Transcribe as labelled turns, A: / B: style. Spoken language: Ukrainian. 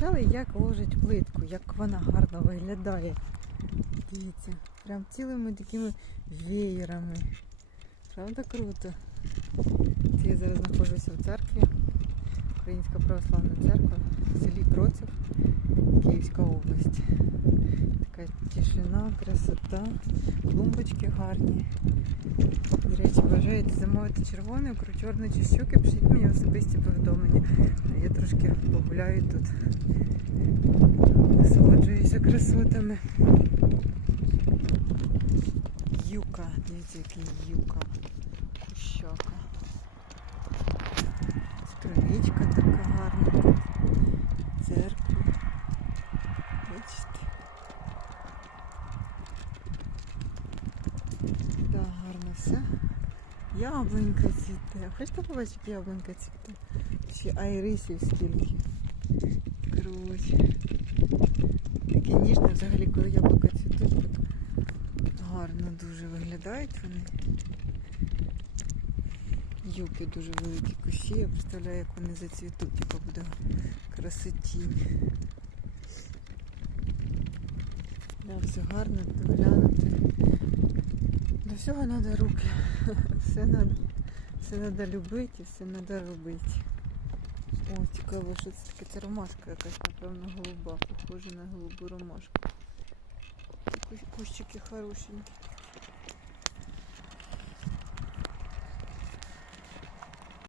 A: помічали, як ложить плитку, як вона гарно виглядає. Дивіться, прям цілими такими веєрами. Правда круто? Це я зараз знаходжуся в церкві, Українська православна церква в селі Процев, тишина, красота, клумбочки гарні. До речі, бажаєте замовити червону, ікру, чорну чи щуки, пишіть мені особисті повідомлення. Я трошки погуляю тут, насолоджуюся красотами. Юка, дивіться, який юка. Кущака. Да, гарно все. Яблунька цвіте. Хочете побачити, як яблунька цвіте? Ще айрисів скільки. Коротше. Таке ніжне взагалі, коли яблука цвітуть, от гарно дуже виглядають вони. Юки дуже великі кущі. Я представляю, як вони зацвітуть, яка буде красотінь. Да, все гарно доглянути. До всього треба руки. Все треба все любити і все треба робити. О, цікаво, що це таке. Це ромашка якась, напевно, голуба, похожа на голубу ромашку. Кущики хорошенькі.